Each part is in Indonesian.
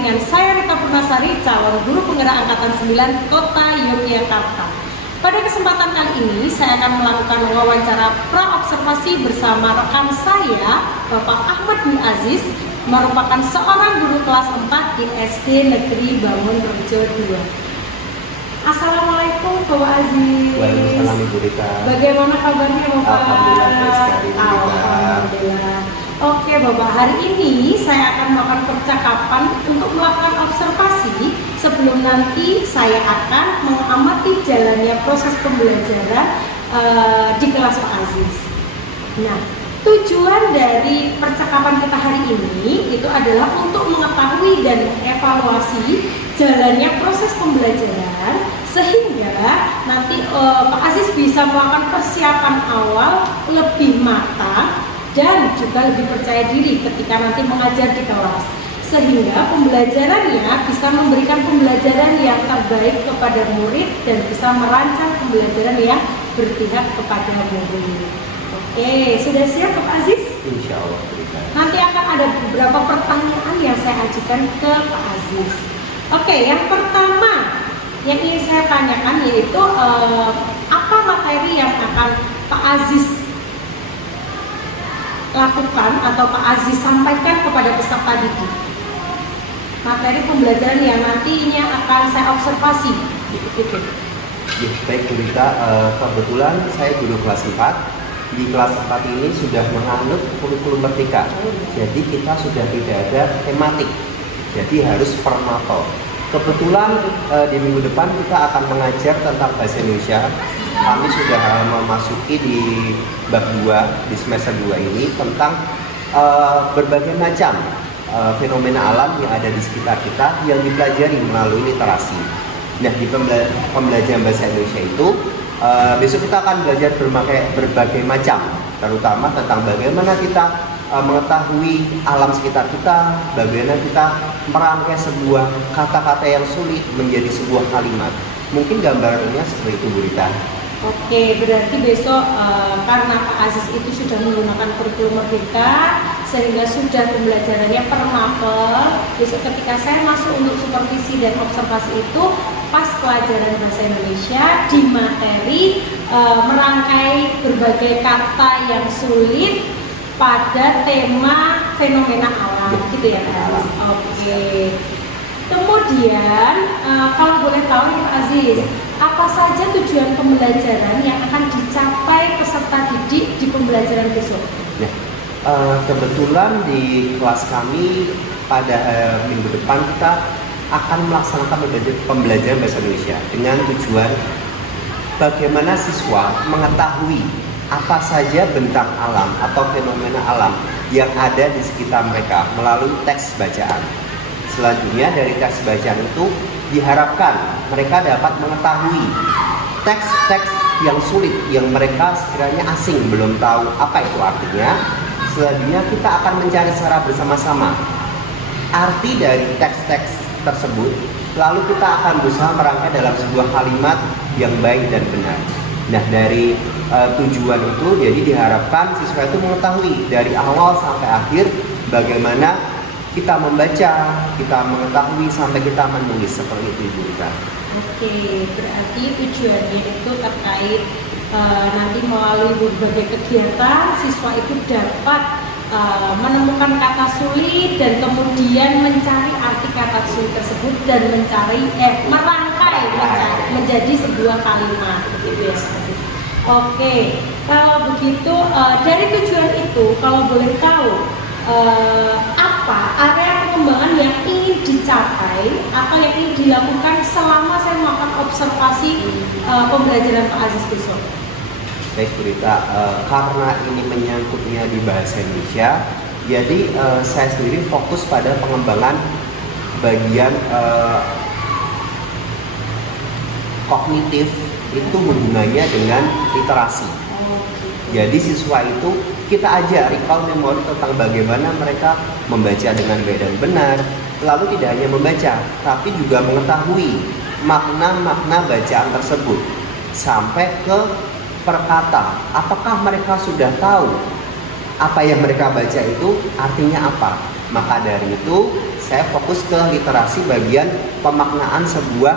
dengan saya Rita Purnasari, calon guru penggerak angkatan 9 Kota Yogyakarta. Pada kesempatan kali ini saya akan melakukan wawancara pra-observasi bersama rekan saya, Bapak Ahmad Dwi Aziz, merupakan seorang guru kelas 4 di SD Negeri Bangun Rejo 2. Assalamualaikum Bapak Aziz. Waalaikumsalam Ibu Rita. Bagaimana kabarnya Bapak? Alhamdulillah baik sekali Ibu Rita. Alhamdulillah. Oke Bapak, hari ini saya akan melakukan percakapan untuk melakukan observasi sebelum nanti saya akan mengamati jalannya proses pembelajaran di kelas Pak Aziz. Nah, tujuan dari percakapan kita hari ini itu adalah untuk mengetahui dan mengevaluasi jalannya proses pembelajaran sehingga nanti Pak Aziz bisa melakukan persiapan awal lebih matang dan juga lebih percaya diri ketika nanti mengajar di kelas, sehingga pembelajarannya bisa memberikan pembelajaran yang terbaik kepada murid dan bisa merancang pembelajaran yang berpihak kepada murid. Oke, sudah siap Pak Aziz? Insya Allah. Nanti akan ada beberapa pertanyaan yang saya ajukan ke Pak Aziz. Oke, yang pertama yang ingin saya tanyakan yaitu apa materi yang akan Pak Aziz lakukan atau Pak Aziz sampaikan kepada peserta didik? Materi pembelajaran yang nantinya akan saya observasi. Ya, baik Bu Rita, kebetulan saya guru kelas 4. Di kelas 4 ini sudah menganut kurikulum merdeka. Jadi kita sudah tidak ada tematik. Jadi harus per materi. Kebetulan di minggu depan kita akan mengajar tentang bahasa Indonesia. Kami sudah memasuki di bab 2 di semester 2 ini tentang berbagai macam fenomena alam yang ada di sekitar kita yang dipelajari melalui literasi. Nah, di pembelajaran bahasa Indonesia itu besok kita akan belajar berbagai macam, terutama tentang bagaimana kita mengetahui alam sekitar kita, bagaimana kita merangkai sebuah kata-kata yang sulit menjadi sebuah kalimat. Mungkin gambarannya seperti itu Bu Rita. Oke, berarti besok karena Pak Aziz itu sudah menggunakan kurikulum merdeka sehingga sudah pembelajarannya per mapel. Besok ketika saya masuk untuk supervisi dan observasi itu pas pelajaran bahasa Indonesia di materi merangkai berbagai kata yang sulit pada tema fenomena alam, gitu ya Pak Aziz. Oke. Kemudian kalau boleh tahu nih Pak Aziz, apa saja tujuan pembelajaran yang akan dicapai peserta didik di pembelajaran besok? Ya, kebetulan di kelas kami pada minggu depan kita akan melaksanakan pembelajaran bahasa Indonesia dengan tujuan bagaimana siswa mengetahui apa saja bentang alam atau fenomena alam yang ada di sekitar mereka melalui teks bacaan. Selanjutnya dari teks bacaan itu diharapkan mereka dapat mengetahui teks-teks yang sulit yang mereka sekiranya asing, belum tahu apa itu artinya. Selanjutnya kita akan mencari secara bersama-sama arti dari teks-teks tersebut, lalu kita akan berusaha merangkai dalam sebuah kalimat yang baik dan benar. Nah, dari tujuan itu jadi diharapkan siswa itu mengetahui dari awal sampai akhir bagaimana kita membaca, kita mengetahui sampai kita menulis, seperti itu Ibu Rita. Oke, berarti tujuannya itu terkait nanti melalui berbagai kegiatan siswa itu dapat menemukan kata sulit dan kemudian mencari arti kata sulit tersebut dan merangkai menjadi sebuah kalimat, gitu ya. Oke, kalau begitu dari tujuan itu kalau boleh tahu apa area pengembangan yang ingin dicapai atau yang ingin dilakukan selama saya melakukan observasi pembelajaran Pak Aziz besok? Baik Bu Rita, karena ini menyangkutnya di bahasa Indonesia, jadi saya sendiri fokus pada pengembangan bagian kognitif itu hubungannya dengan literasi. Jadi siswa itu kita ajar recall memori tentang bagaimana mereka membaca dengan baik dan benar. Lalu tidak hanya membaca, tapi juga mengetahui makna-makna bacaan tersebut sampai ke perkata. Apakah mereka sudah tahu apa yang mereka baca itu artinya apa? Maka dari itu saya fokus ke literasi bagian pemaknaan sebuah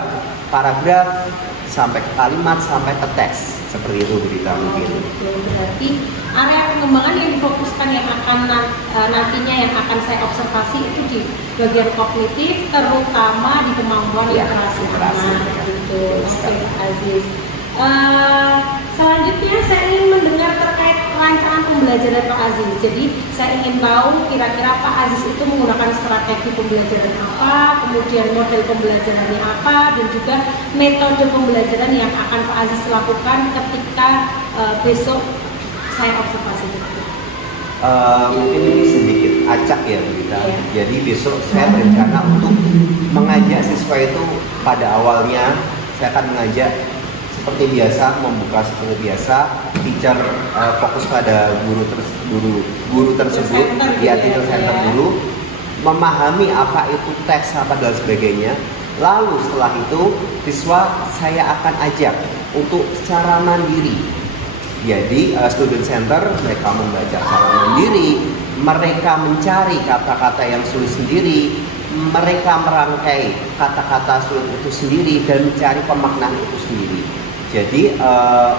paragraf sampai ke kalimat sampai ke teks, seperti itu berita mungkin. Berarti area pengembangan yang difokuskan yang akan nantinya yang akan saya observasi itu di bagian kognitif, terutama di kemampuan literasi anak. Gitu. Oke, Pak Aziz. Selanjutnya saya ingin mendengar terkait rancangan pembelajaran Pak Aziz. Jadi saya ingin tahu kira-kira Pak Aziz itu menggunakan strategi pembelajaran apa, kemudian model pembelajarannya apa, dan juga metode pembelajaran yang akan Pak Aziz lakukan ketika besok saya observasi. Mungkin ini sedikit acak ya berita. Jadi besok saya berencana untuk mengajak siswa itu pada awalnya saya akan mengajak seperti biasa, membuka seperti biasa, teacher fokus pada guru tersebut, dia teacher center dulu, memahami apa itu teks apa dan sebagainya. Lalu setelah itu siswa saya akan ajak untuk secara mandiri. Jadi student center mereka membaca secara mandiri, mereka mencari kata-kata yang sulit sendiri, mereka merangkai kata-kata sulit itu sendiri dan mencari pemaknaan itu sendiri. Jadi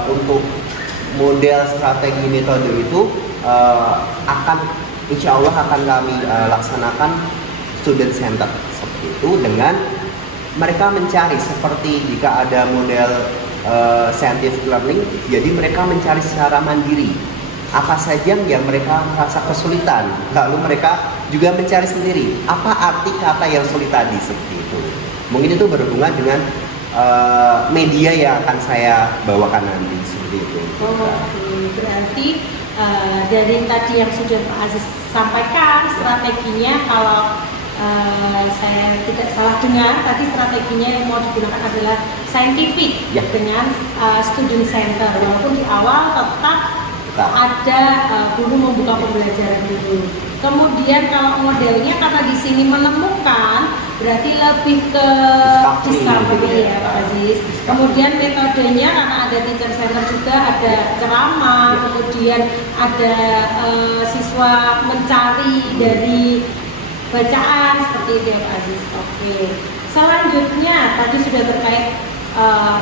untuk model strategi metode itu akan insya Allah akan kami laksanakan student center seperti itu, dengan mereka mencari seperti jika ada model scientific learning, jadi mereka mencari secara mandiri apa saja yang mereka merasa kesulitan, lalu mereka juga mencari sendiri apa arti kata yang sulit tadi, seperti itu. Mungkin itu berhubungan dengan media yang akan saya bawakan nanti, seperti itu. Berarti dari tadi yang sudah Pak Aziz sampaikan strateginya, kalau saya tidak salah dengar tadi strateginya yang mau digunakan adalah scientific dengan student center, walaupun di awal tetap ada guru membuka pembelajaran dulu. Kemudian kalau modelnya karena di sini menemukan, berarti lebih ke discovery ya Pak Aziz. Kemudian metodenya karena ada teacher center juga, ada ceramah, kemudian ada siswa mencari dari bacaan, seperti itu ya Pak Aziz. Oke. Selanjutnya tadi sudah terkait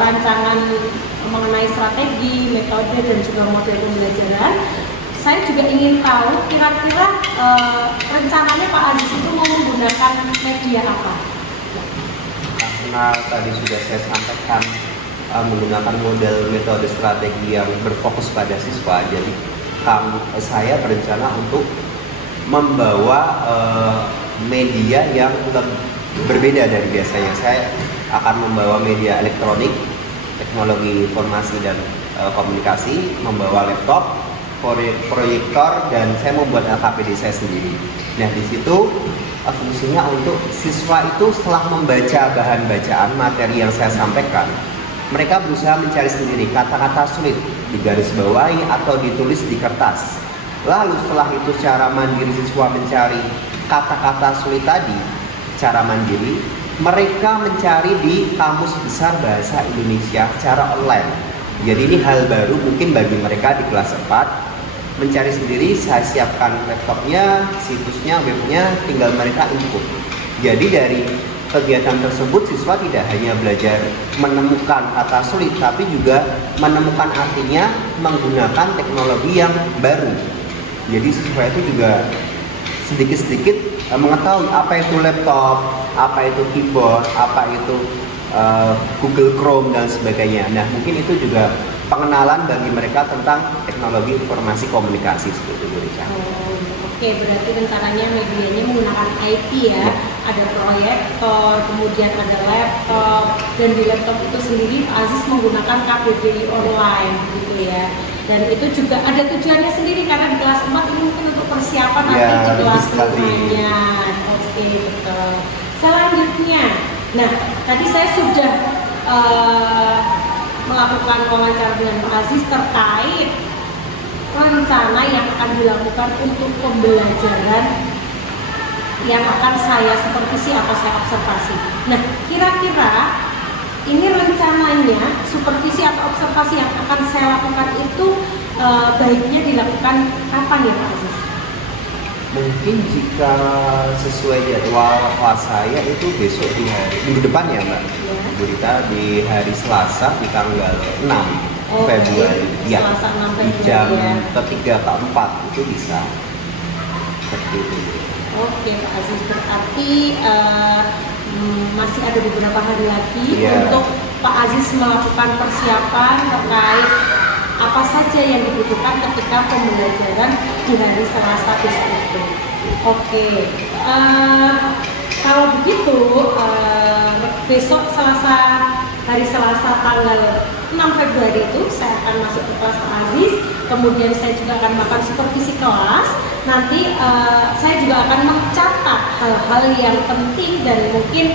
rancangan mengenai strategi, metode dan juga model pembelajaran. Saya juga ingin tahu kira-kira rencananya Pak Aziz itu mau menggunakan media apa? Karena tadi sudah saya sampaikan menggunakan model metode strategi yang berfokus pada siswa, jadi saya berencana untuk membawa media yang berbeda dari biasanya. Saya akan membawa media elektronik, teknologi informasi dan komunikasi, membawa laptop, proyektor, dan saya membuat LKPD saya sendiri. Nah, di situ fungsinya untuk siswa itu setelah membaca bahan bacaan materi yang saya sampaikan, mereka berusaha mencari sendiri kata-kata sulit, digarisbawahi atau ditulis di kertas. Lalu setelah itu secara mandiri siswa mencari kata-kata sulit tadi secara mandiri, mereka mencari di Kamus Besar Bahasa Indonesia secara online. Jadi ini hal baru mungkin bagi mereka di kelas 4. Mencari sendiri, saya siapkan laptopnya, situsnya, webnya, tinggal mereka input. Jadi dari kegiatan tersebut siswa tidak hanya belajar menemukan kata sulit, tapi juga menemukan artinya menggunakan teknologi yang baru. Jadi siswa itu juga sedikit-sedikit mengetahui apa itu laptop, apa itu keyboard, apa itu Google Chrome dan sebagainya. Nah, mungkin itu juga pengenalan bagi mereka tentang teknologi informasi komunikasi, seperti itu. Oke, berarti rencananya medianya menggunakan IT ya. Ada proyektor, kemudian ada laptop, dan di laptop itu sendiri Pak Aziz menggunakan KBBI online gitu ya. Dan itu juga ada tujuannya sendiri karena di kelas 4 ini mungkin untuk persiapan nanti di kelas 5-nya. Oke, betul. Selanjutnya, nah tadi saya sudah melakukan wawancara dengan Pak Aziz terkait rencana yang akan dilakukan untuk pembelajaran yang akan saya supervisi atau saya observasi. Nah, kira-kira ini rencananya supervisi atau observasi yang akan saya lakukan itu baiknya dilakukan kapan ya Pak Aziz? Mungkin jika sesuai jadwal kelas saya itu besok di hari minggu depan ya Mbak. Ya. Bu Rita di hari Selasa di tanggal 6 Februari. Ya. Selasa 6 Di Februari jam ya. ketiga ke 4 itu bisa. Seperti itu. Oke Pak Aziz, berarti masih ada beberapa hari lagi untuk Pak Aziz melakukan persiapan terkait apa saja yang dibutuhkan ketika pembelajaran di hari Selasa besok itu. Oke, kalau begitu besok hari Selasa tanggal 6 Februari itu saya akan masuk ke kelas Pak Aziz, kemudian saya juga akan melakukan supervisi kelas. Nanti saya juga akan mencatat hal-hal yang penting dan mungkin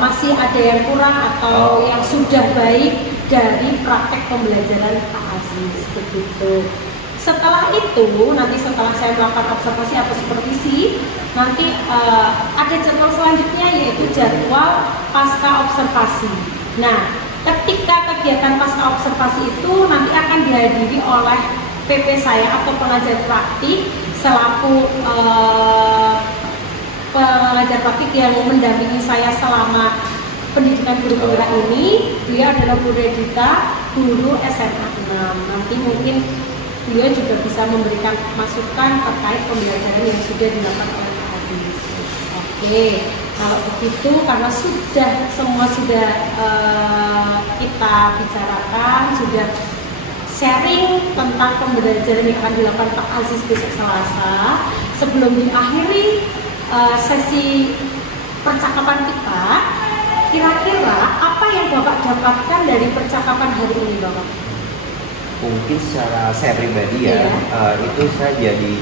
masih ada yang kurang atau yang sudah baik dari praktek pembelajaran Pak Aziz begitu. Setelah itu, nanti setelah saya melakukan observasi atau supervisi, nanti ada jadwal selanjutnya yaitu jadwal pasca observasi. Nah, ketika kegiatan pasca observasi itu nanti akan dihadiri oleh PP saya atau pengajar praktik selaku pengajar praktik yang mendampingi saya selama pendidikan guru penggerak ini. Dia adalah Bu Redita, guru SMA 6. Nanti mungkin beliau juga bisa memberikan masukan terkait pembelajaran yang sudah dilakukan oleh Pak Aziz. Oke, kalau begitu karena semua sudah kita bicarakan, sudah sharing tentang pembelajaran yang akan dilakukan Pak Aziz besok Selasa. Sebelum diakhiri sesi percakapan kita, kira-kira apa yang Bapak dapatkan dari percakapan hari ini, Bapak? Mungkin secara saya pribadi itu saya jadi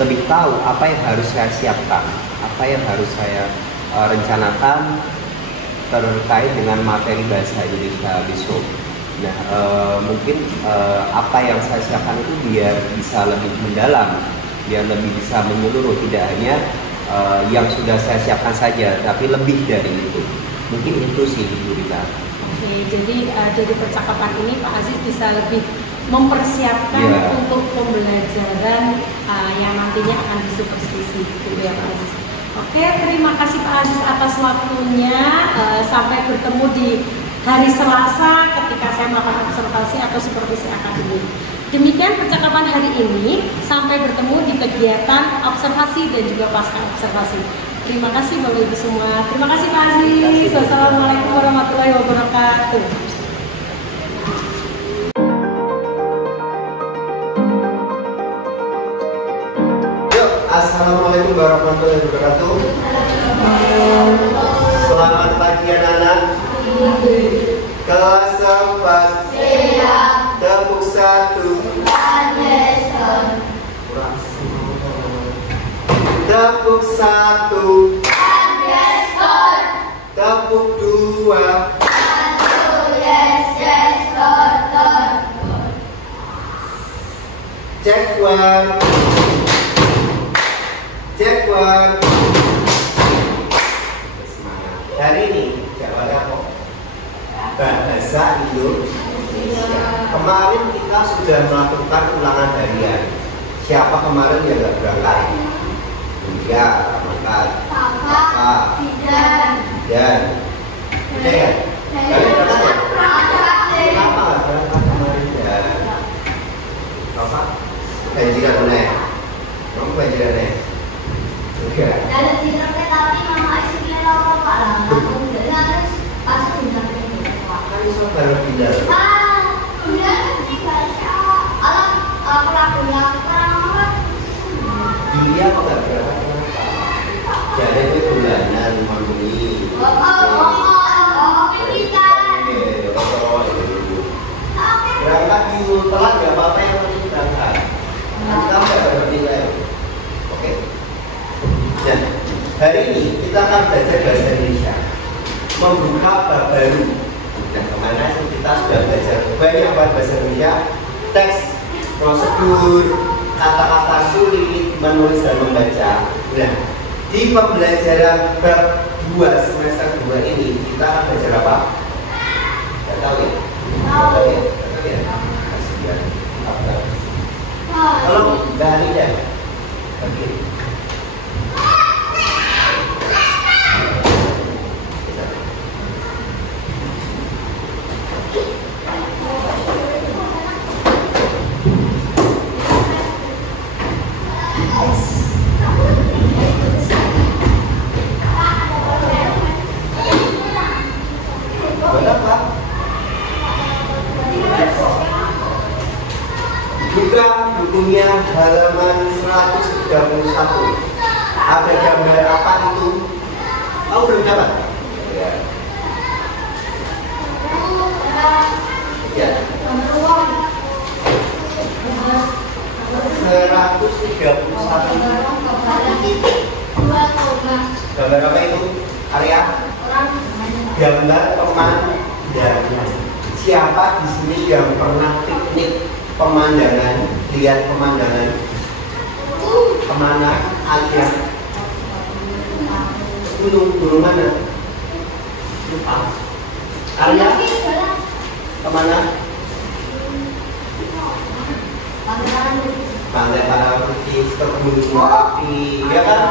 lebih tahu apa yang harus saya siapkan, apa yang harus saya rencanakan terkait dengan materi bahasa Indonesia besok. Nah, mungkin apa yang saya siapkan itu biar bisa lebih mendalam, biar lebih bisa menyeluruh, tidak hanya yang sudah saya siapkan saja, tapi lebih dari itu. Mungkin itu sih Bu Rita. Oke, jadi dari percakapan ini Pak Aziz bisa lebih mempersiapkan untuk pembelajaran yang nantinya akan disupervisi, gitu ya Pak Aziz. Oke, terima kasih Pak Aziz atas waktunya. Sampai bertemu di hari Selasa ketika saya melakukan observasi atau supervisi akademik. Demikian percakapan hari ini. Sampai bertemu di kegiatan observasi dan juga pasca observasi. Terima kasih Bapak Ibu semua. Terima kasih Pak Aziz. Wassalamualaikum warahmatullahi wabarakatuh. Assalamualaikum warahmatullahi wabarakatuh. Selamat pagi anak-anak. Kelas 4 siap. Tepuk 1. Tepuk 1. Tepuk 2. Cek 1. Cek 1. Hari ini jadwalnya apa? Bahasa Indonesia. Kemarin kita sudah melakukan ulangan harian. Siapa kemarin yang nggak berangkat? Ya, berangkat. Kakak. Dan. Kalian berangkat ya? Kenapa nggak berangkat kemarin ya? Kakak? Banjiran nih. Kamu banjiran nih. Enggak. Baru pindah. Dia kok nggak berangkat kenapa? Jadi itu bulanan memenuhi. Berangkat di telat nggak apa-apa, yang penting berangkat. Nanti kamu nggak dapat nilai. Oke. Dan hari ini kita akan belajar bahasa Indonesia, membuka bab baru. Dan kemana kita sudah belajar banyak bahasa Indonesia, teks, prosedur, kata-kata sulit, menulis dan membaca. Nah, di pembelajaran bab 2 semester 2 ini kita akan belajar apa? Tidak tahu ya? Tahu ya? Tahu ya? Kasih dia. Tolong Mbak Anida. Oke. bukunya halaman 131. Ada gambar apa itu? Oh, belum dapat? Ya. Ya. 131. Gambar apa itu? Arya? Gambar pemandangan. Siapa di sini yang pernah piknik pemandangan? Lihat pemandangan. Kemana? Arya? Gunung mana? Lupa. Arya? Kemana? Pantai Parangtritis, ke Gunung Merapi, ya kan?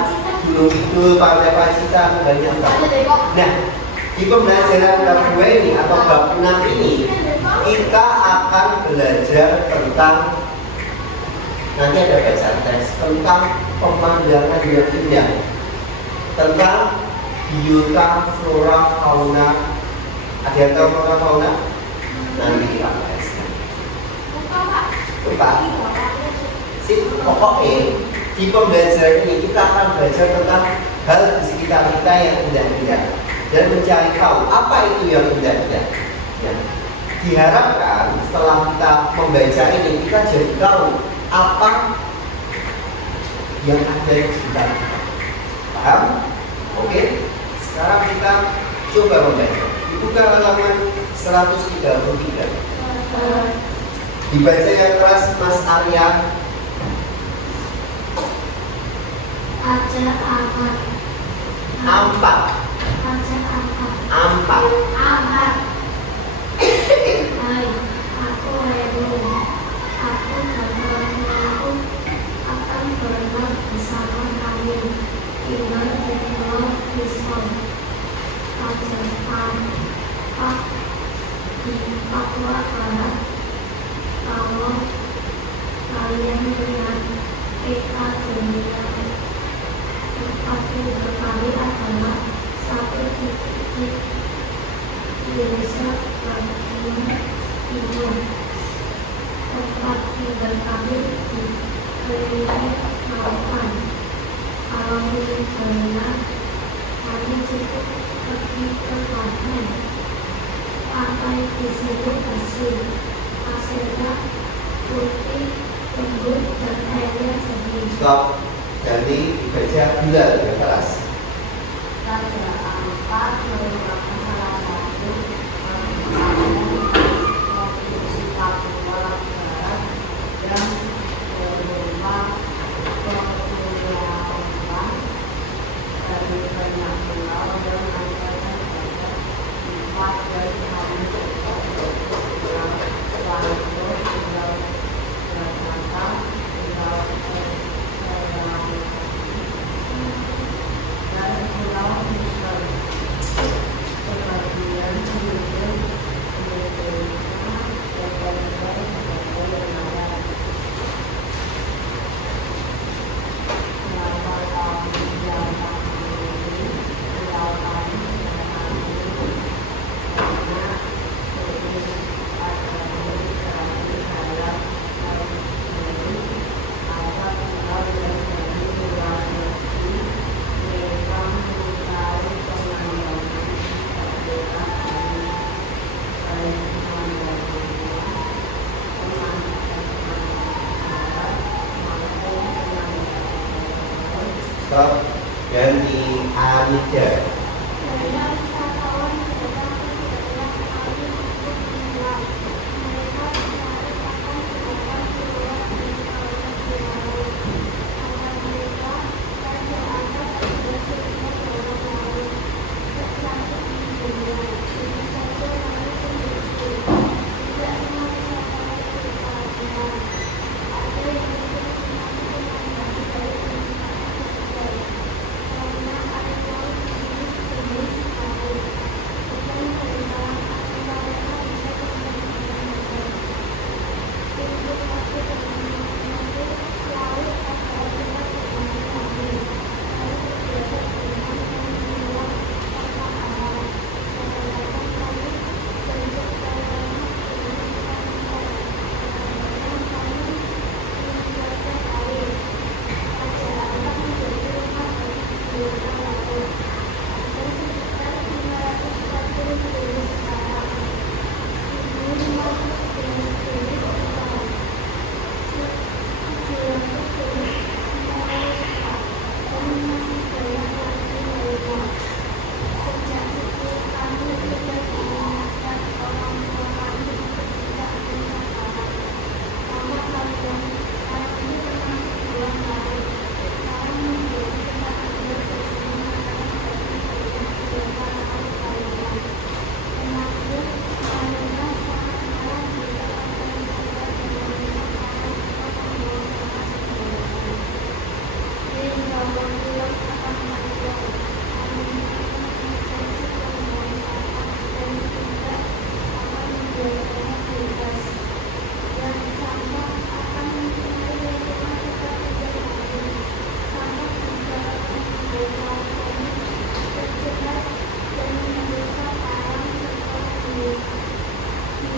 Gunung Kidul, Pantai Pacitan, banyak banget. Nah, di pembelajaran bab 2 ini atau bab 6 ini kita akan belajar tentang, nanti ada baca teks tentang pemandangan yang indah, tentang biota, flora, fauna. Ada yang tahu flora, fauna? Nanti kita bahas. Lupa. Pokoknya di pembelajaran ini kita akan belajar tentang hal di sekitar kita yang indah-indah dan mencari tahu apa itu yang indah-indah. Ya. Diharapkan setelah kita membaca ini kita jadi tahu apa yang ada di sekitar kita. Paham? Oke? Sekarang kita coba membaca. Dibuka halaman 133. Dibaca yang keras, Mas Arya. Aja amat. Ampat. Aja amat. Ampat. Amat. Hai, aku Renu. Aku dan teman-temanku akan berenang bersama kami. Tinggal di Pulau Bison, Pajapan, di Papua Barat. Kalau kalian lihat peta dunia, tempat tinggal kami adalah satu titik di desa Banting Timur. Tempat tinggal kami di keliling lautan. Kalau ingin berenang, kami cukup pergi ke pantai. Pantai di sini bersih, pasirnya putih, lembut, dan airnya jernih. Stop. Jadi dibaca bulan yang keras. Raja Ampat merupakan salah satu provinsi Papua Barat yang merupakan kepulauan dari banyak pulau dan angkatan darat 4 dari kami Pulau Pulau Jakarta, Pulau dan Pulau Nusa.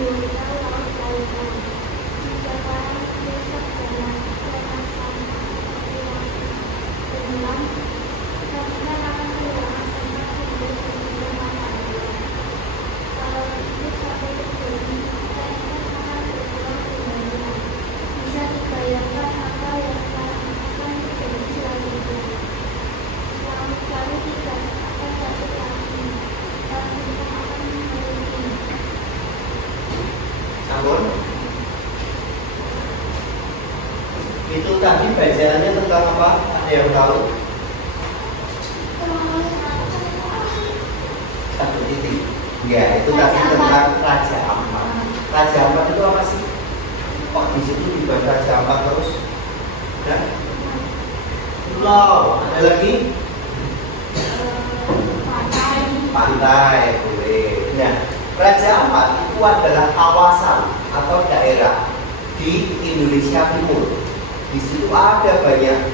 Juta laut lautan. Jika para besok dalam keadaan sama seperti yang tenggelam, kalian akan kehilangan tempat tinggal di mata Anda. Kalau itu sampai terjadi, kalian akan berpulang kembali. Bisa dibayangkan apa yang akan terjadi selanjutnya. Laut kali tidak akan jatuh lagi, dan kita akan memiliki. Namun, itu tadi bacaannya tentang apa? Ada yang tahu? Satu titik. Ya, itu tadi tentang Raja Ampat. Raja Ampat itu apa sih? Kok di situ juga Raja Ampat terus? Ya? Pulau. Ada lagi? Pantai. Boleh. Nah, Raja Ampat itu adalah kawasan atau daerah di Indonesia Timur. Di situ ada banyak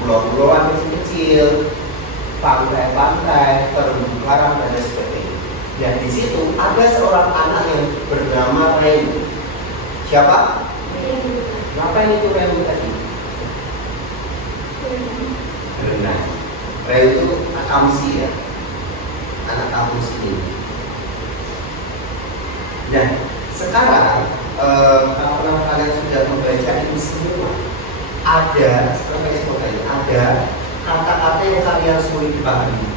pulau-pulauan kecil-kecil, pantai-pantai, terumbu karang dan lain sebagainya. Dan di situ ada seorang anak yang bernama Remu. Siapa? Ngapain itu Remu tadi? Berenang. Remu itu Akamsi ya, anak kampus ini. Dan sekarang kalau kalian sudah membaca ini semua, ada kata-kata yang kalian sulit dipahami.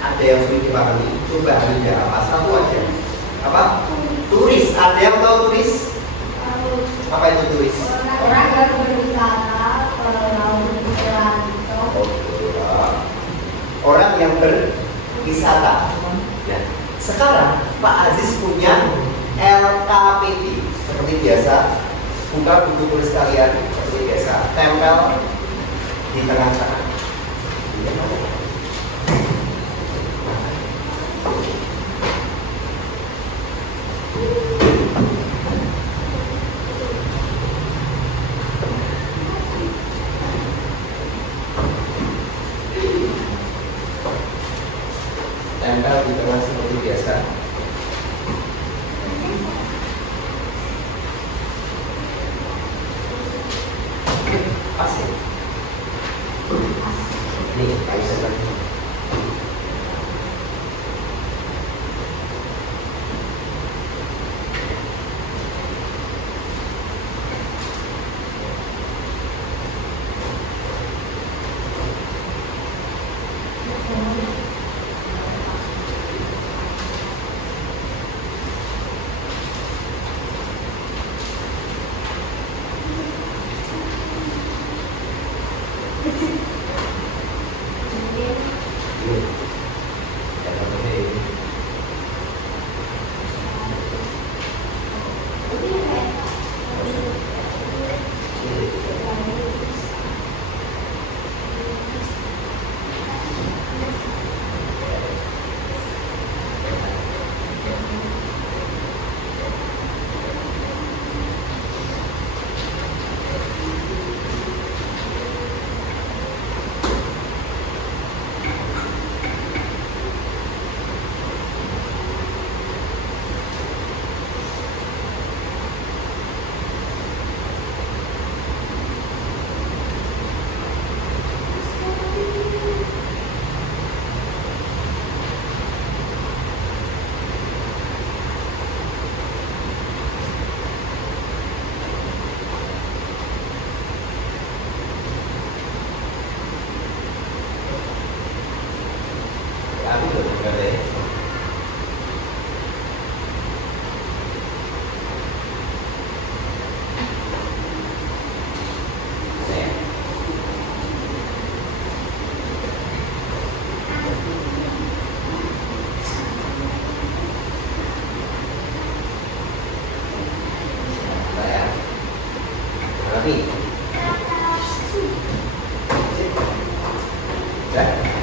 Ada yang sulit dipahami. Coba Anda apa? Satu aja. Apa? Turis. Ada yang tahu turis? Apa itu turis? Orang yang berwisata ke laut Orang yang berwisata. Nah, sekarang Pak Aziz punya LKPD seperti biasa. Buka buku tulis kalian seperti biasa. Tempel di tengah sana. Tempel di tengah seperti biasa. Pasir. Ini pasir lagi.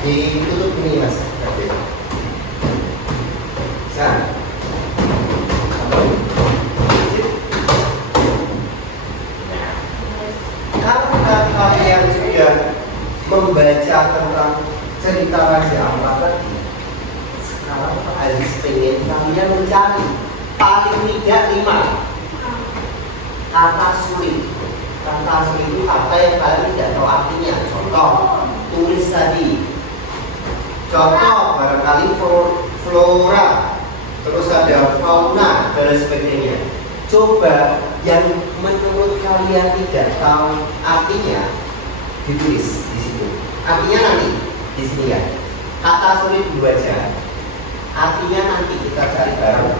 Ditutup ini mas. Karena kalian sudah membaca tentang cerita Raja Ampat tadi, sekarang Pak Aziz pengen kalian mencari paling tidak 5 kata sulit. Kata sulit itu kata yang kalian tidak tahu artinya. Contoh, tulis tadi. Contoh barangkali flora, terus ada fauna dan sebagainya. Coba yang menurut kalian tidak tahu artinya ditulis di situ. Artinya nanti di sini ya. Kata sulit dulu aja. Artinya nanti kita cari bareng.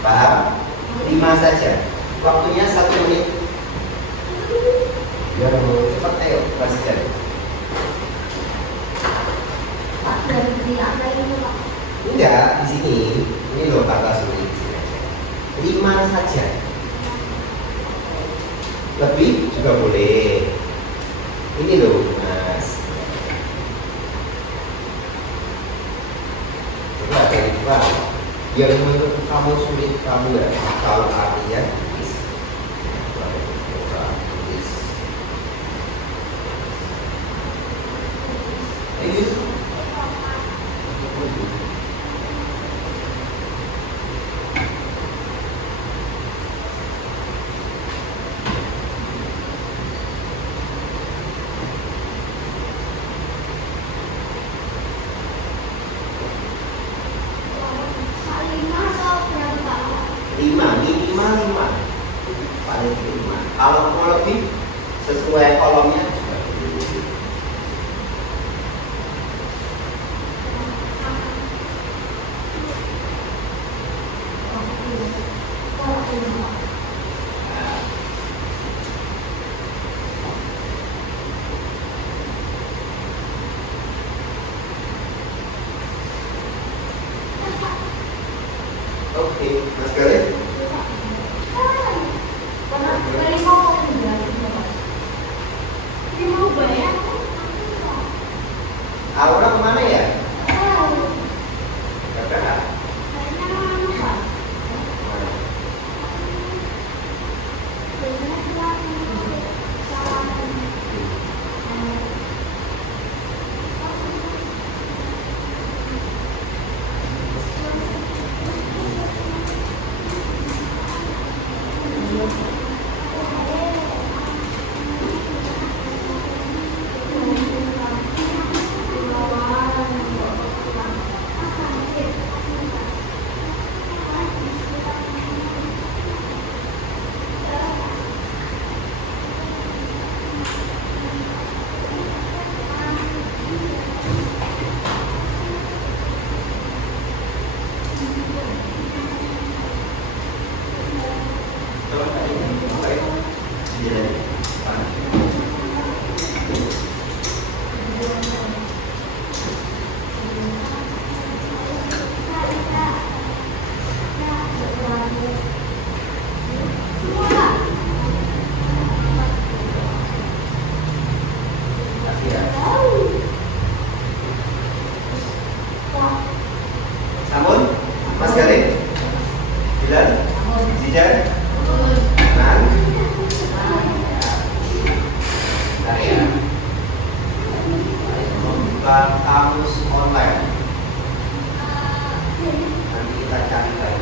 Paham? 5 saja. Waktunya 1 menit. Biar cepat, ayo kasih cari. Enggak, di sini. Ini loh kata sulit. 5 saja. Lebih juga boleh. Ini loh, Mas. Coba cari yang menurut kamu sulit, kamu nggak tahu artinya, tulis. Minimal 5 paling 5. Kalau mau lebih sesuai kolomnya juga. Oke, Mas Galih. Aura kemana ya? Kakak. Namun, Mas Galih, Dilan, Zidan, Nan, Arya, buka kamus online. Nanti kita cari lagi.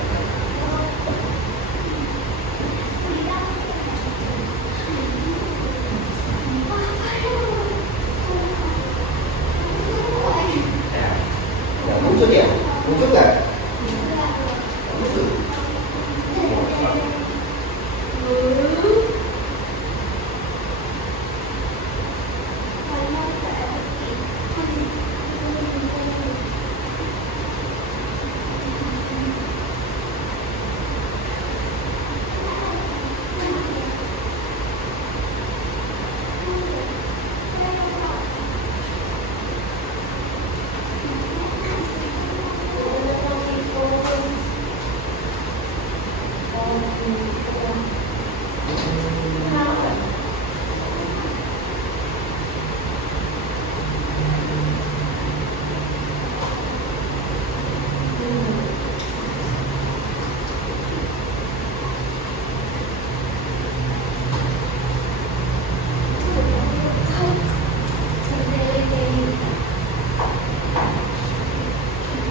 Ya, muncul ya? Muncul nggak? Muncul.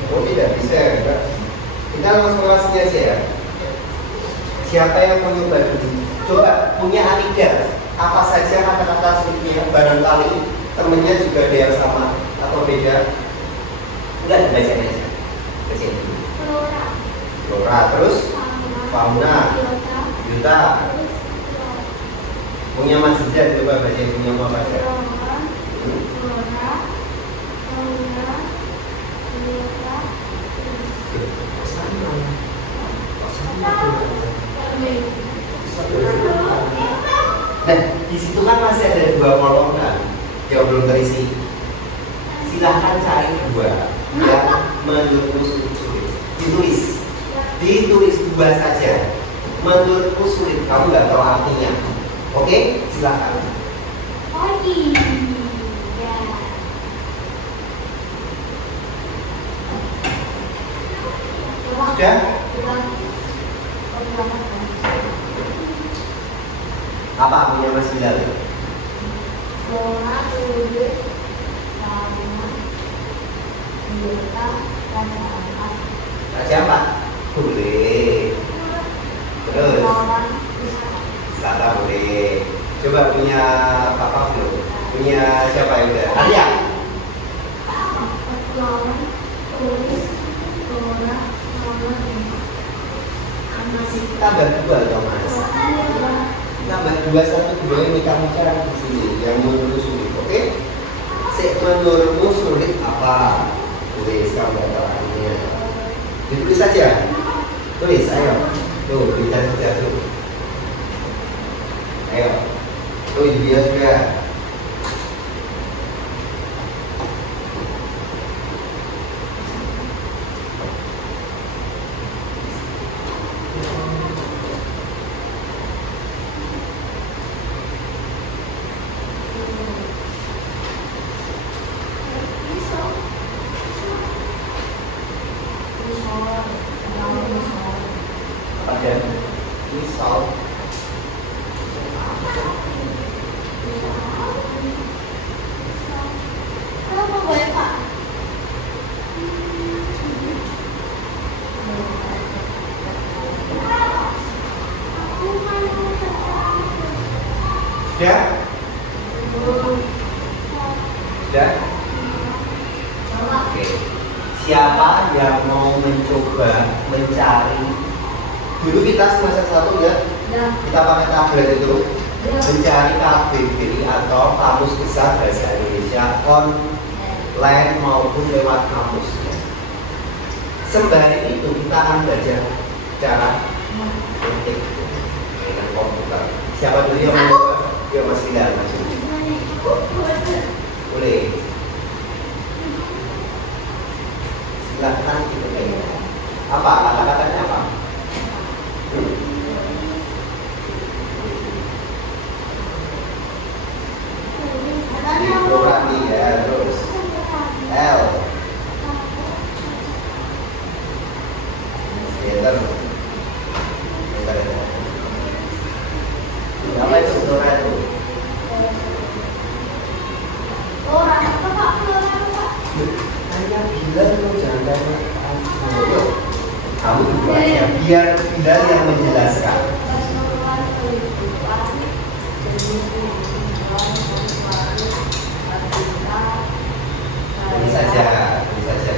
Oh tidak bisa, enggak. Kita langsung masing-masing aja ya. Siapa yang mencoba dulu? Coba punya Anida. Apa saja kata-kata sulit yang barangkali temennya juga ada yang sama atau beda? Enggak, baca aja. Baca dulu. Flora, terus fauna, biota. Punya Mas Zidan, coba baca punya apa aja? Nah, di situ kan masih ada 2 kolom kan yang belum terisi. Silahkan cari 2 yang menurutmu sulit. Ditulis 2 saja. Menurutmu sulit, kamu nggak tahu artinya. Oke, silahkan. Sudah? Apa punya Mas Bilal? Siapa? Boleh. Terus? Wisata boleh. Coba punya Papa belum? Punya siapa yang udah? Alia? Masih tambah 2 dong Mas. Tambah 2, 1, 2 ini kamu cari di sini yang menurutmu sulit, oke? Menurutmu sulit apa? Tulis kamu kata-katanya. Ditulis saja. Tulis, ayo. Tuh, kita sudah tuh. Ayo. Tuh, dia sudah. Dan misal sudah? Sudah? Oke. Siapa yang mau mencoba mencari? Dulu kita semester 1 ya, kita pakai tablet itu mencari KBBI atau Kamus Besar Bahasa Indonesia online maupun lewat kamus. Sembari itu kita akan belajar cara ketik dengan komputer. Siapa dulu yang mau coba? Ya Mas Bilal, boleh. Silahkan kita lihat. Apa kata-katanya apa? Flora ya, terus L. Sebentar. Apa itu Flora itu? Flora apa Pak? Flora apa? Saya bilang lo jangan tanya. Kamu berdua aja, biar Bilal yang menjelaskan. Ini saja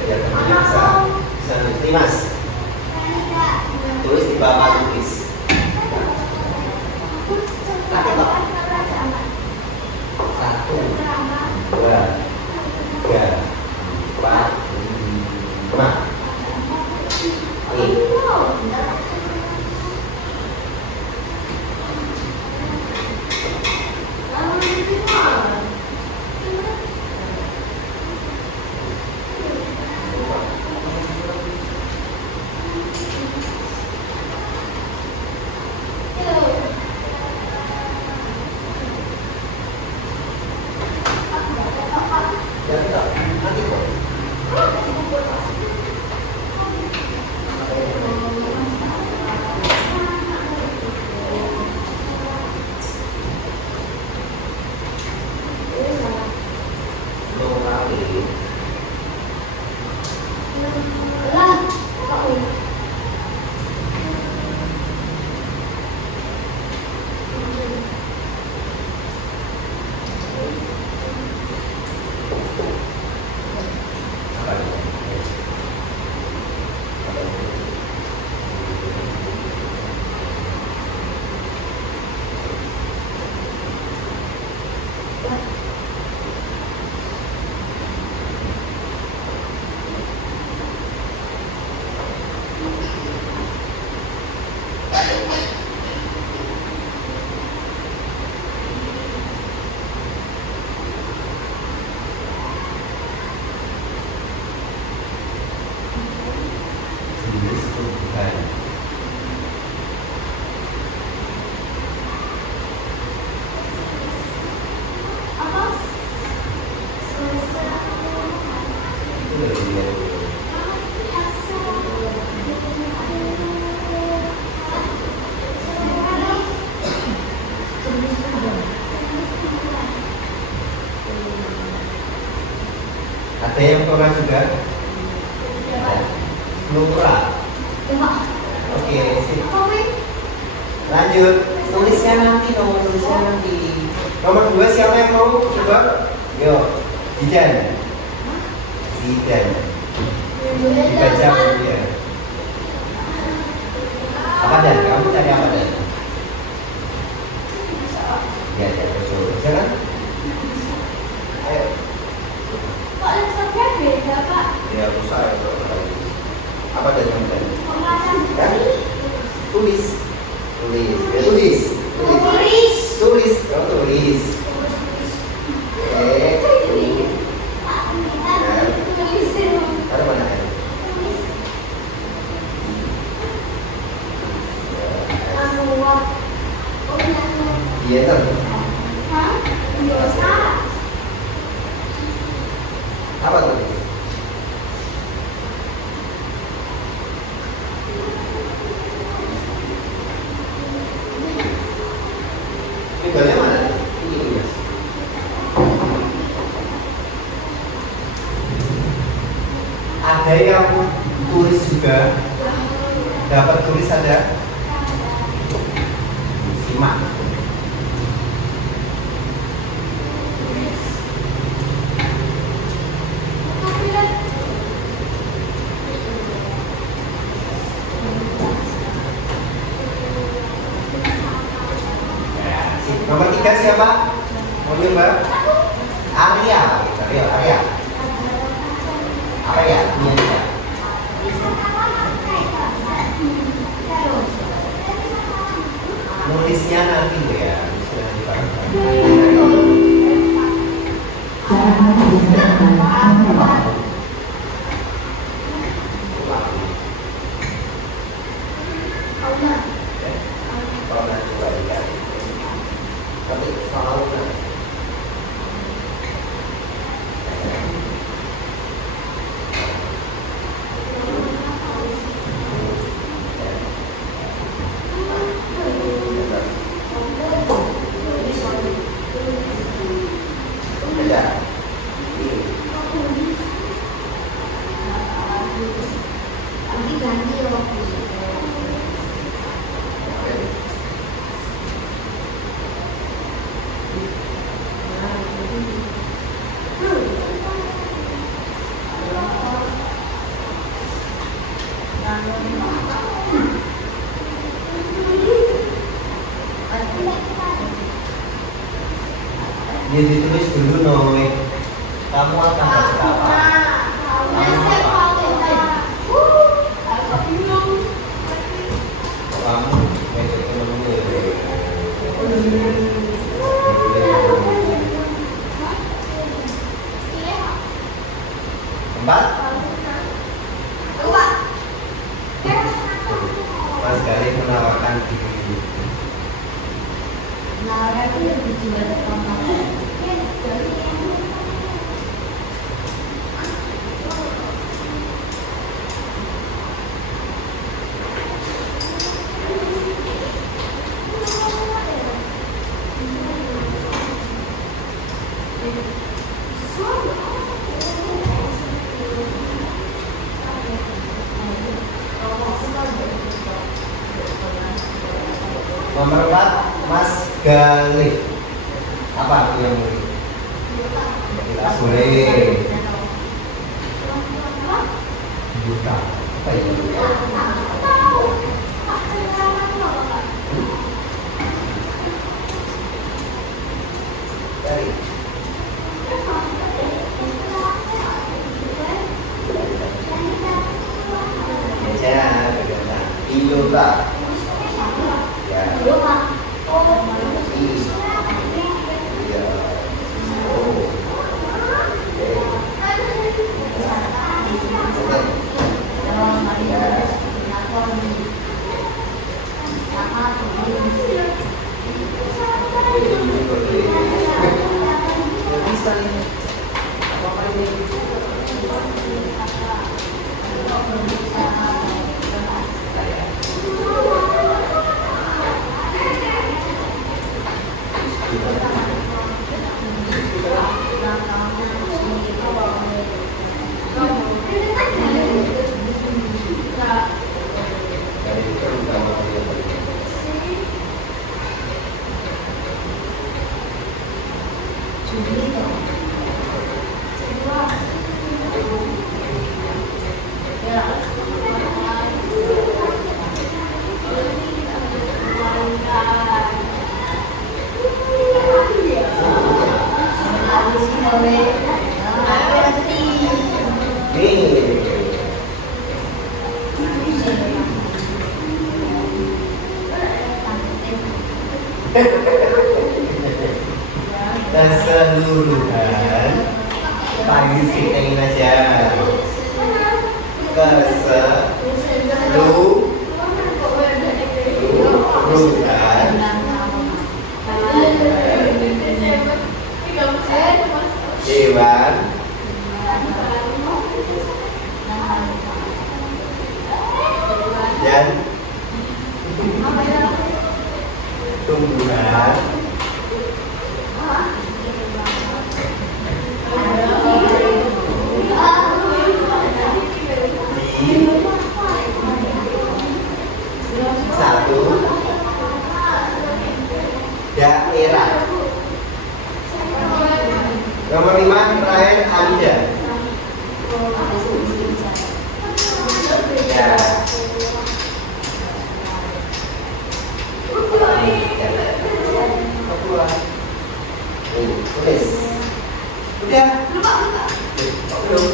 biar temannya bisa ngerti Mas. Tulis di bawah tulis. Pakai Pak. 1, 2, 3, 4, 5. Jenis tumbuhan. Apa? Itu dari dia dulu. Ada yang flora juga? Ada. Flora. Oke, sip. Lanjut. Tulisnya nanti, nomor tulisnya nanti. Nomor 2 siapa yang mau coba? Yo, Zidan. Zidan. Dibaca bukunya. Apa Dan? Kamu cari apa Dan? Ya, ya, betul. Jangan. Ayo. Kok laptopnya beda, Pak? Ya, usah ya. Apa Dan yang Dan? Pemasan Kan? Tulis. Tulis. Ya, tulis. tulis. Tulis. Oh, tulis. Oke. Taruh mana ya? Iya tuh. Apa tuh? Tinggalnya mana? Ini Mas. Ada yang tulis juga. Dapat tulis ada. Simak. Nomor 3 siapa? Mau coba? Arya. Arya. Arya. Arya. Ini Arya. Nulisnya nanti Bu ya. Nulisnya nanti Pak. Kalau nanti coba lihat. Tapi selalu beda. Nanti ganti ya waktu itu. Dia ditulis dulu Noe. Kamu akan baca apa? Kamu baca ekonomi. Empat. Mas Gali menawarkan diri. Nah, itu lebih juga Nomor 4, Mas Gali. Apa itu yang boleh? Tidak boleh. Buta. Apa itu? Dari. Baca, baca. Iluta. Ya. Iya, Pak. Oh, Sis. Ya. Oh. Keseluruhan pagi sini aja keseluruhan Dewan dan tumbuhan di satu daerah. Nomor 5, Ryan Anda. Ya. Tulis. Udah. Belum.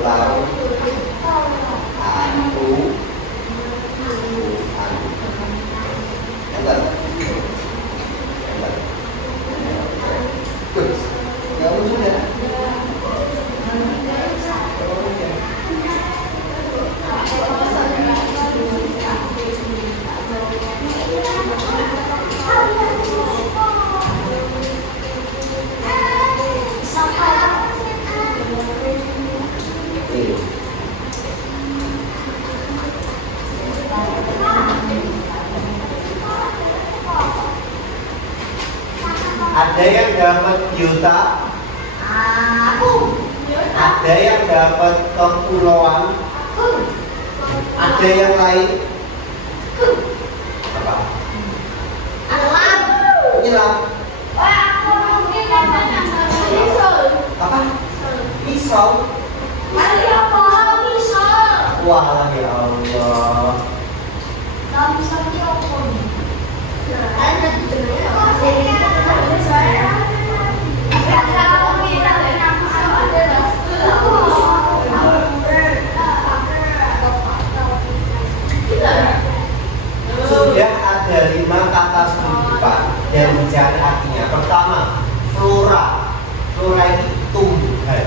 Lalu aku enter. Good. Ya sudah. Ada yang dapat biota, ada yang dapat kepulauan, ada yang lain. Apa? Hilang. Apa? Pisau. Wah ya Allah. Sudah ada 5 kata serupa dan mencari artinya. Pertama, flora. Flora itu tumbuhan,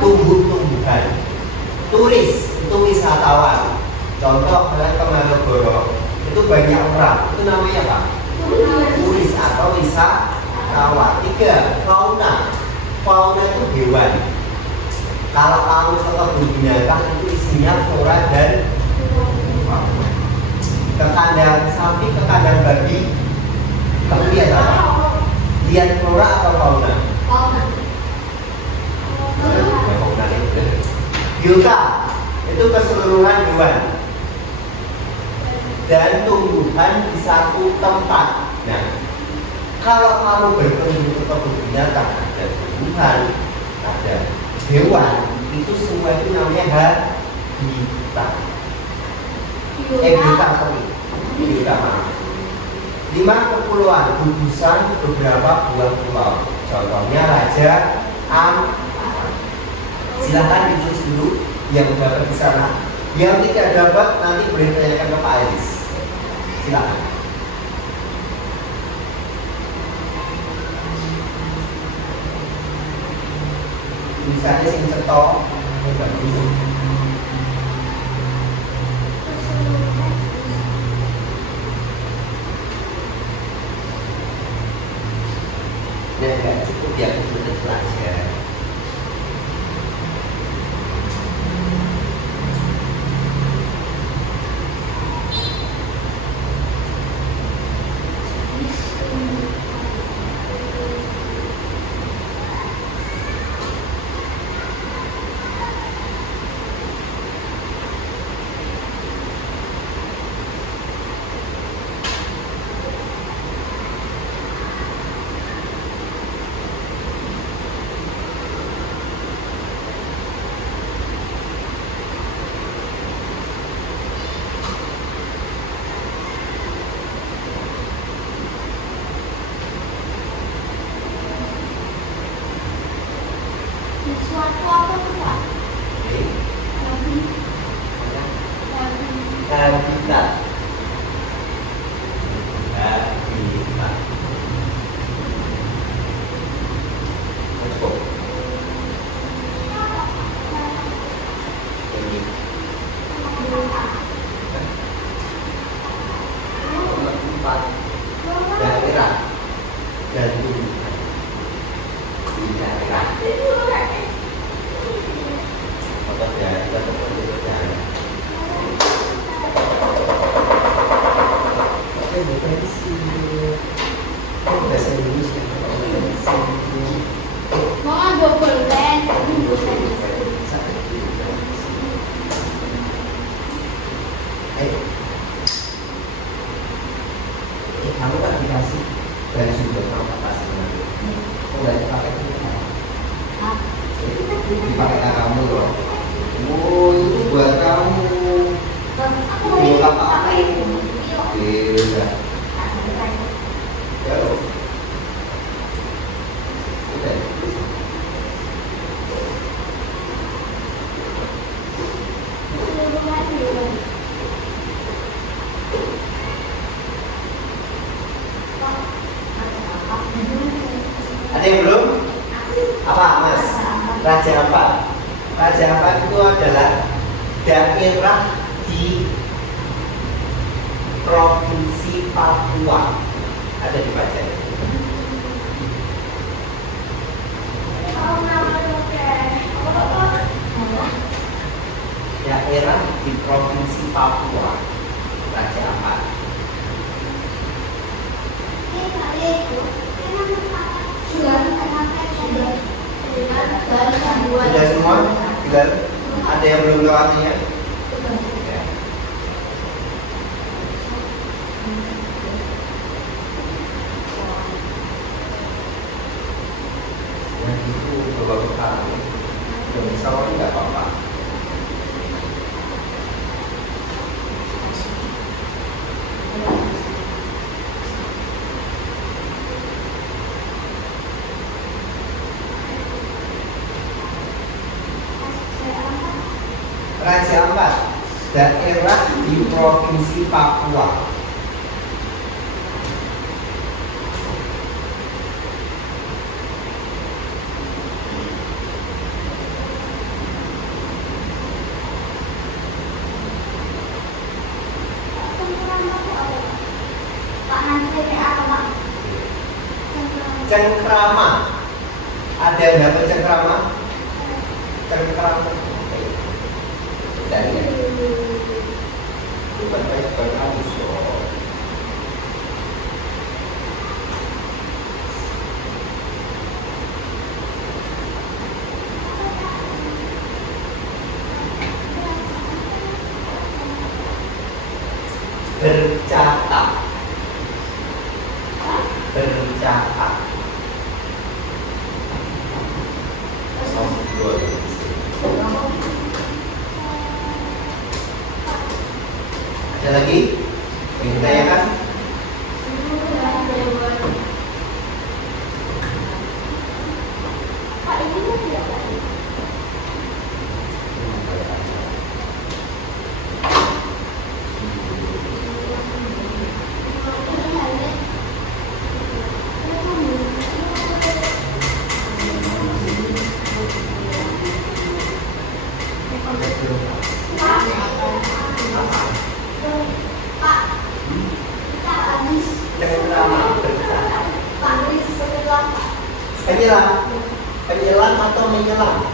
tumbuh-tumbuhan. Turis itu wisatawan. Contoh kalian ke Malioboro itu banyak orang. Itu namanya apa? Turis atau wisatawan. 3, fauna. Fauna itu hewan. Kalau kamu ke kebun binatang itu isinya flora dan fauna. Ke kandang sapi, ke kandang babi, kamu lihat apa? Lihat flora atau fauna? Biota itu keseluruhan hewan dan tumbuhan di satu tempat. Nah, kalau kamu berkunjung ke kebun binatang, ada tumbuhan, ada hewan, itu semua itu namanya habitat. Biota. 5 kepulauan, gugusan beberapa buah pulau. Contohnya Raja Ampat. Silahkan ditulis dulu yang dapat di sana. Yang tidak dapat nanti boleh tanyakan ke Pak Iris. Silakan. Misalnya sing cetok, enggak bisa. Ya enggak cukup ya itu aja. Suatu apa tuh Pak? Habitat. Habitat. Cukup. Ini. Nomor 4. Daerah. Dan tumbuhan. Di daerah. Maka daerah kita tetap daerah. Depresi itu bahasa Indonesia. Mau double pen. Kamu kan dikasih dari sumber kamu kasih nanti. Nggak dipakai juga. Dipakai kamu loh. Oh itu buat kamu. Aku mau pakai itu. Iya. Ya loh. Udah. Ada yang belum? Apa Mas? Raja apa? Raja apa itu adalah daerah di Provinsi Papua. Ada di Aceh. Daerah di Provinsi Papua. Raja apa? Sudah semua? Tinggal ada yang belum lewatnya? Ya. Yang itu beberapa kali. Yang bisa lagi nggak apa-apa. Raja Ampat, daerah di Provinsi Papua. Cengkrama. Ada yang dapat cengkrama? Cengkrama. Dari ya. Bukan bukan kamus loh. Bercakap. Bercakap. Ada lagi? Yang ditanyakan? Penyelam atau menyelam?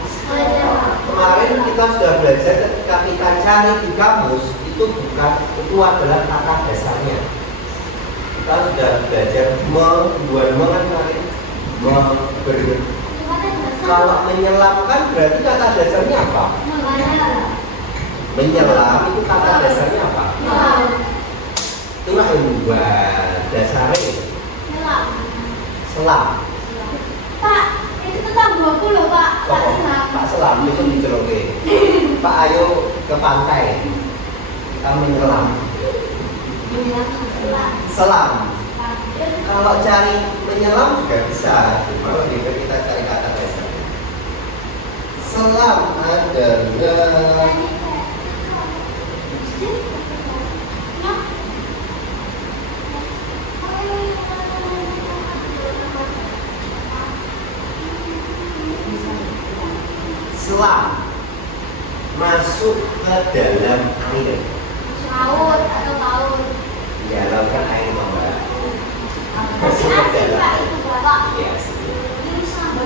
Kemarin kita sudah belajar ketika kita cari di kamus itu adalah kata dasarnya. Kita sudah belajar kan kemarin memberi. Kalau menyelam kan berarti kata dasarnya apa? Menyelam itu kata dasarnya apa? Itulah dua dasarnya. Selam. Pak, itu tentang 20 Pak. Pak selam. Pak selam itu diceroke. Pak ayo ke pantai. Kita menyelam. Selam. Kalau cari menyelam juga bisa, cuma lebih baik kita cari kata dasar. Selam adalah selam masuk ke dalam air. Laut atau laut. Ya, laut kan air Mbak. Masih asing Pak itu Bapak. Iya. Ini sama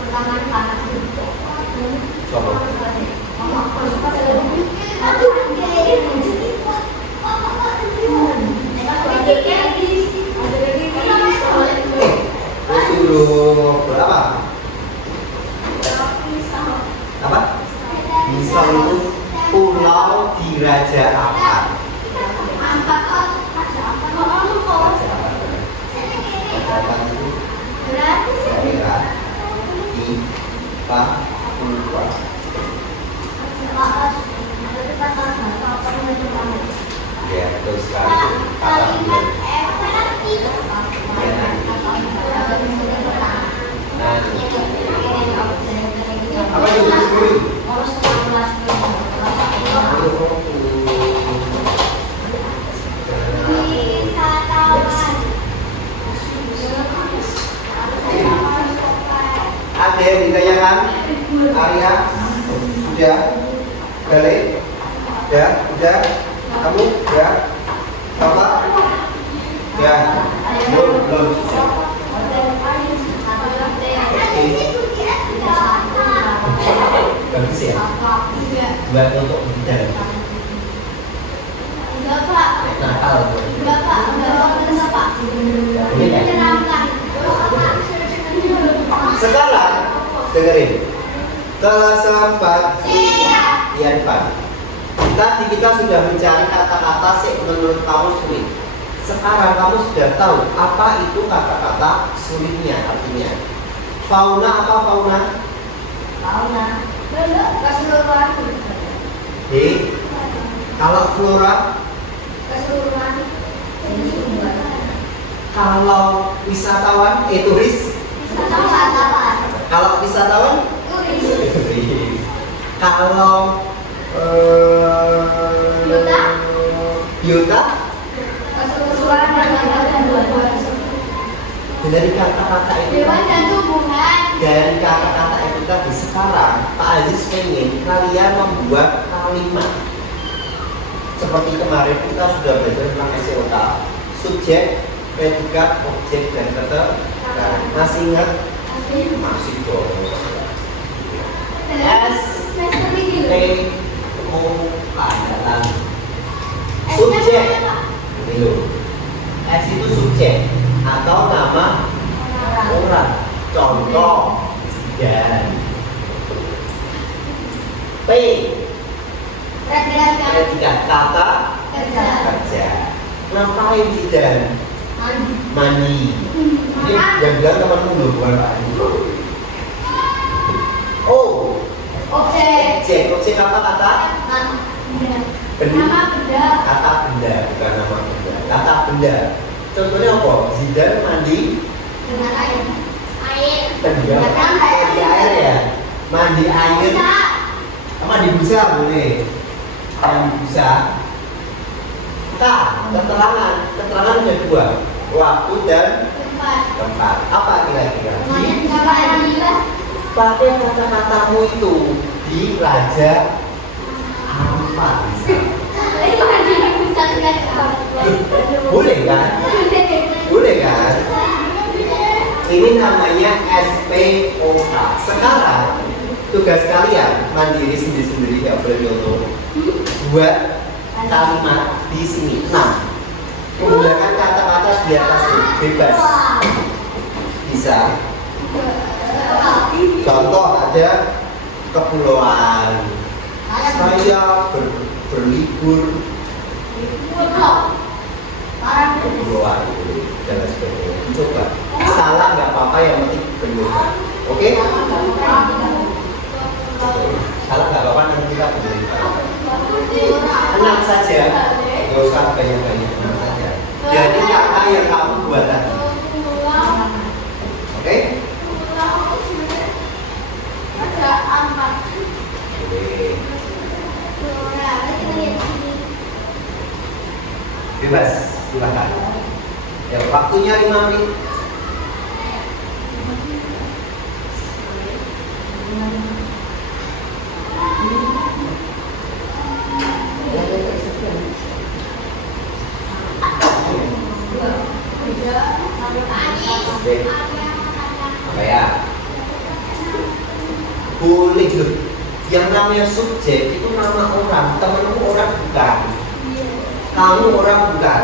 pertama panas. Coba. Suruh berapa? Apa? Misal itu pulau di Raja Ampat. Daerah di Papua. Ya, betul sekali. Apa itu sendiri? Ada yang ditanyakan? Arya? Sudah? Gale? Udah? Kamu? Ya? Bapak? Ya? Belum. Bagus ya? Buat untuk bidang. Enggak Pak. Nakal. Enggak Pak. Enggak Pak. Menyenangkan. Sekarang dengerin. Kelas 4 Ian Pan. Tadi kita sudah mencari kata-kata sih menurut kamu sulit. Sekarang kamu sudah tahu apa itu kata-kata sulitnya artinya. Fauna apa fauna? Fauna. Keseluruhan. Kalau flora? Keseluruhan. Kalau wisatawan, turis? Wisatawan. Kalau wisatawan? Turis. Kalau biota? Keseluruhan dan dua-dua. Dari kata-kata itu. Hewan dan tumbuhan. Dari kata-kata itu tadi sekarang Pak Aziz pengen kalian membuat kalimat seperti kemarin kita sudah belajar tentang SEOT, subjek, predikat, objek, dan kata. Masih ingat? Masih dong. Adalah subjek. S itu subjek atau nama orang. Contoh dan P predikat kata kerja. Ngapain Zidan? Mandi. Ini yang bilang temanmu loh, bukan Pak Andi. O objek apa kata? Nama benda. Kata benda, bukan nama benda. Kata benda. Contohnya apa? Zidan mandi Dengan air. mandi air ya. Mandi air. Mandi busa boleh. Mandi busa. Keterangan ada dua, waktu dan tempat. Apa kira-kira? latihan kata-katamu itu di Raja Ampat. Boleh kan? Boleh kan? Ini namanya SPOK. Sekarang tugas kalian mandiri sendiri-sendiri, ya boleh nyontoh. Buat kalimat di sini 6. Menggunakan kata-kata di atas ini, bebas. Bisa. Contoh ada kepulauan. Saya berlibur kepulauan dan lain sebagainya. Coba. Salah nggak apa-apa, yang penting benar. Oke? Salah nggak apa-apa, nanti kita benar. Tenang saja. Nggak usah banyak-banyak. Tenang saja. Jadi kata yang kamu buat tadi. Oke? Bebas, silahkan. Ya, waktunya 5 menit. Apa ya? Boleh loh. Yang namanya subjek itu nama orang, temanmu orang bukan. Kamu orang bukan.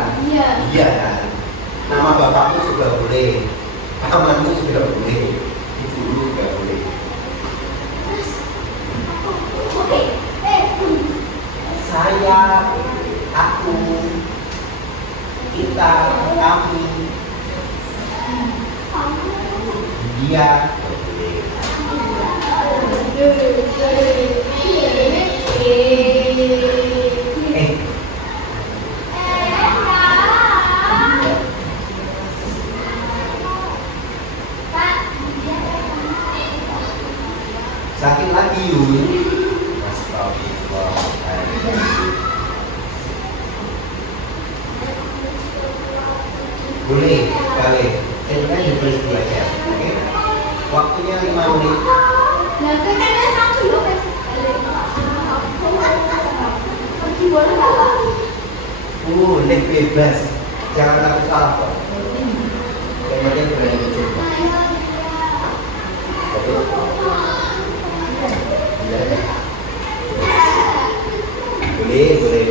Iya kan? Nama bapakmu juga boleh. Pamanmu juga boleh. Ibumu juga boleh. Saya, aku, kita, kami, dia boleh. Sakit lagi Yun. Boleh, boleh. Ini kan ditulis belajar, oke? Waktunya 5 menit. Boleh, bebas. Jangan takut salah kok. Yang penting berani mencoba. Boleh, boleh.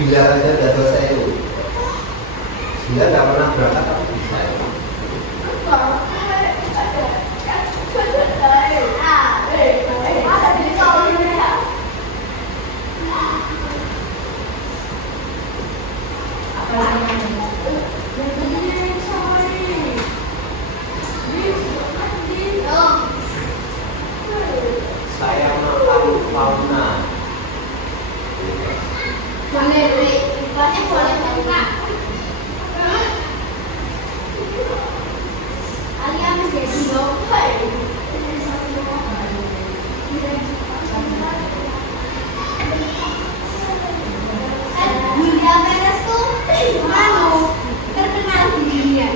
Bila aja udah selesai itu, bila nggak pernah berangkat tapi bisa. Saya makan fauna. Terkenal di dunia.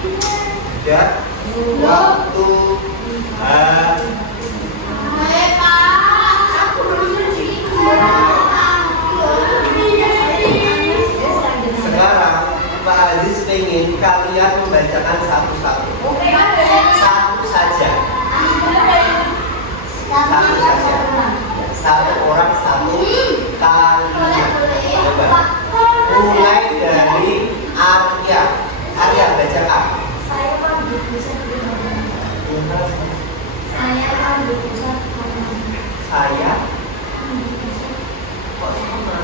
Sudah. Waktu sekarang Pak Aziz pengen kalian membacakan satu-satu. Satu saja. Satu saja. Satu orang satu kalimat. Coba. Mulai dari Arya. Arya bacakan. Saya ambil pusat Saya kok sama?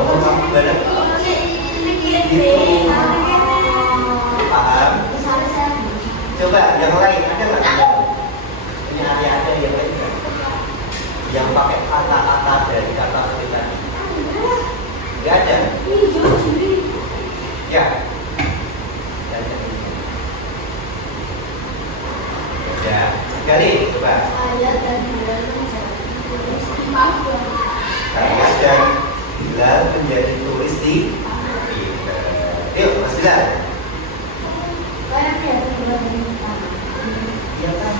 Oh, kamu balik. Gitu. Paham? Coba yang lain ada nggak? Ini ada yang lain nggak? Yang pakai kata-kata dari kata kita. Nggak ada. Ya. Ya, kali coba. Saya dan Bilal menjadi turis di yuk, Mas Bilal. Iya kan,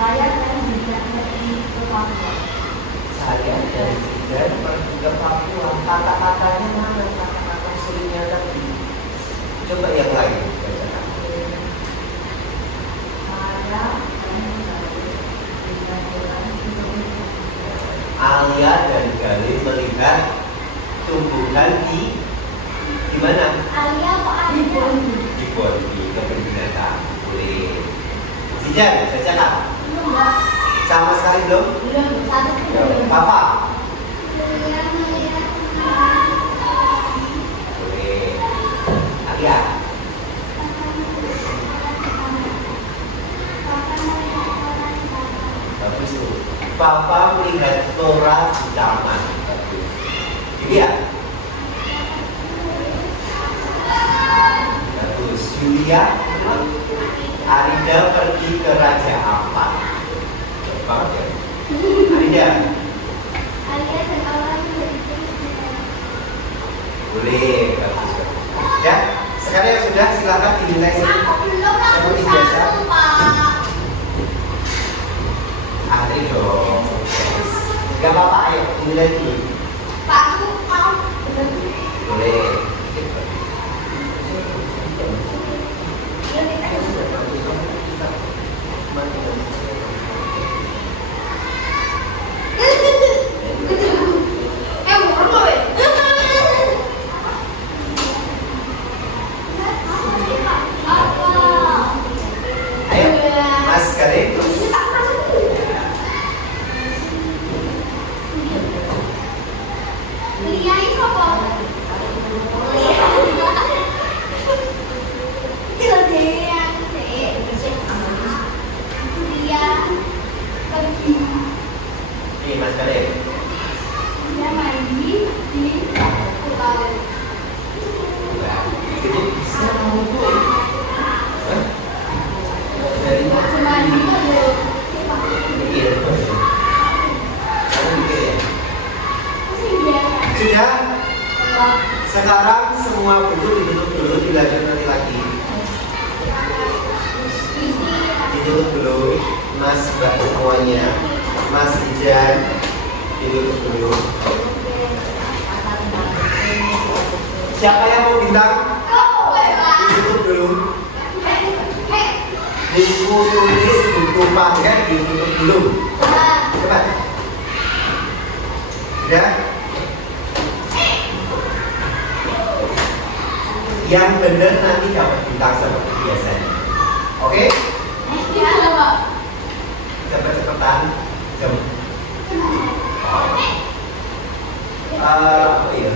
saya kan juga pergi ke Papua. Saya dari Jidan pergi ke Papua. Kata-katanya mana? Kata-kata seringnya tadi. Coba yang lain. Bacakan. Alia dan Galih melihat tumbuhan di mana? Alia kok ada Di Bondi, kebun binatang. Boleh. Zidan, bacakan. Sama sekali belum? Belum. Papa. Saya melihat Boleh. Alia. Bagus tuh. Papa melihat Flora di taman. Ini ya. Bagus. Julia. Arida pergi ke Raja Ampat. Coba ya. Arida. Alia dan orang menjadi Boleh. Bagus. Ya. Sekarang yang sudah silakan dinilai sini. Seperti biasa. Ayo dong. Gak apa-apa, ayo dinilai dulu. Pak, mau Boleh. Ayo, Mas Karim. Ini Mas Karim. Itu bisa ngumpul. Hah? Dari mana? Mikir. Kamu mikir ya? Sudah. Sekarang semua buku ditutup dulu, dilanjut nanti lagi. Ditutup dulu, Mas Mbak semuanya, Mas Ijan, ditutup dulu. Siapa yang mau bintang? Ditutup dulu. Buku tulis, buku pakai ditutup dulu. Coba. Udah. Yang benar nanti dapat bintang seperti biasanya. Oke? Cepet-cepetan. Jam. Apa ya?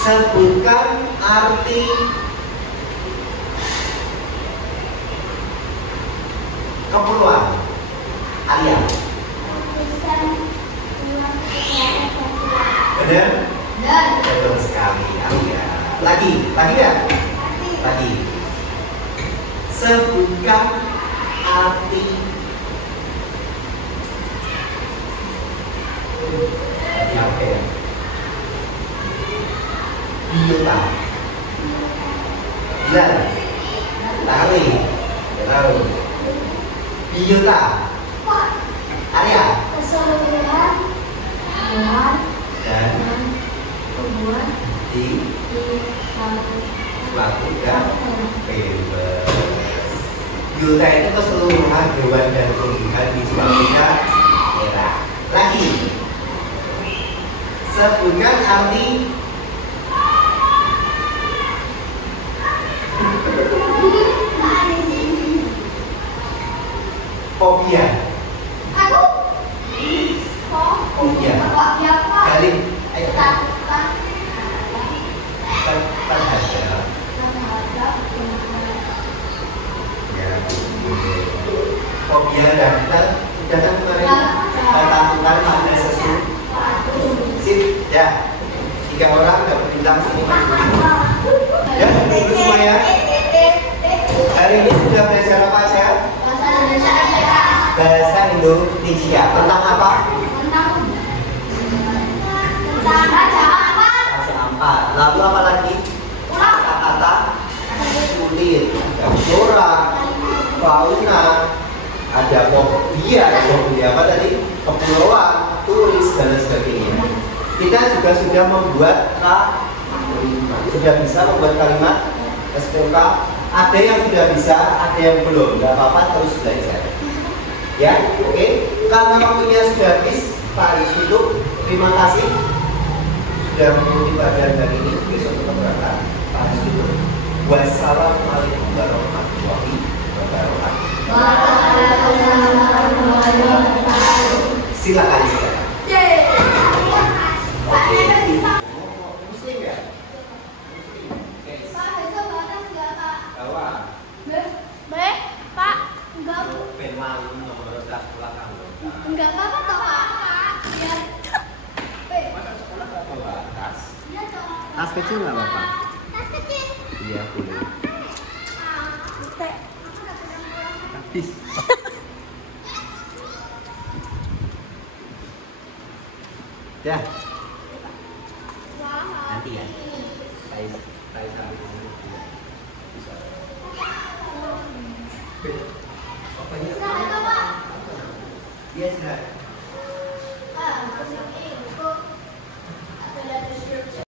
Sebutkan arti keperluan. Alia. Benar? Betul sekali, Alia. Lagi ya? Lagi. Sebutkan arti Oke. Biota. Jalan. Lari. Tahu. Biota. Area. Keseluruhan hewan Dan dan tumbuhan di lakukan bebas. Biota itu keseluruhan hewan dan tumbuhan di suatu daerah. Lagi. Sebutkan arti fobia. Fobia. Galing. Ayo. Terhadap. Ya. Fobia dan kita sudah kan kemarin ketakutan pada sesuatu. Sip. Ya. 3 orang dapat bintang sini. Ya, dulu semua ya. Hari ini sudah belajar apa aja? Bahasa Indonesia. Tentang apa? Bahasa ampat. Lalu apa lagi? Kata-kata kulit. Ada flora, fauna, ada fobia, apa tadi? Kepulauan, turis dan lain sebagainya. Kita juga sudah membuat kalimat. Sudah bisa membuat kalimat SPOK. Ada yang sudah bisa, ada yang belum. Gak apa-apa, terus belajar. Ya, oke. Karena waktunya sudah habis, Pak Yusuf, terima kasih sudah mengikuti pelajaran hari ini. Besok kita berangkat. Pak Yusuf, wassalamualaikum warahmatullahi wabarakatuh. Silakan sekarang. Muslim ya? Bawa. Malu nomor tas belakang. Enggak apa-apa toh, Pak. Biar Masa sekolah nggak bawa tas? Iya toh. Tas kecil nggak apa-apa? Tas kecil. Iya boleh. Habis. Ya. Nanti ya. Saya sambil dulu. Bisa. Apa ya? Sudah, Pak. Yes, sir. Ah,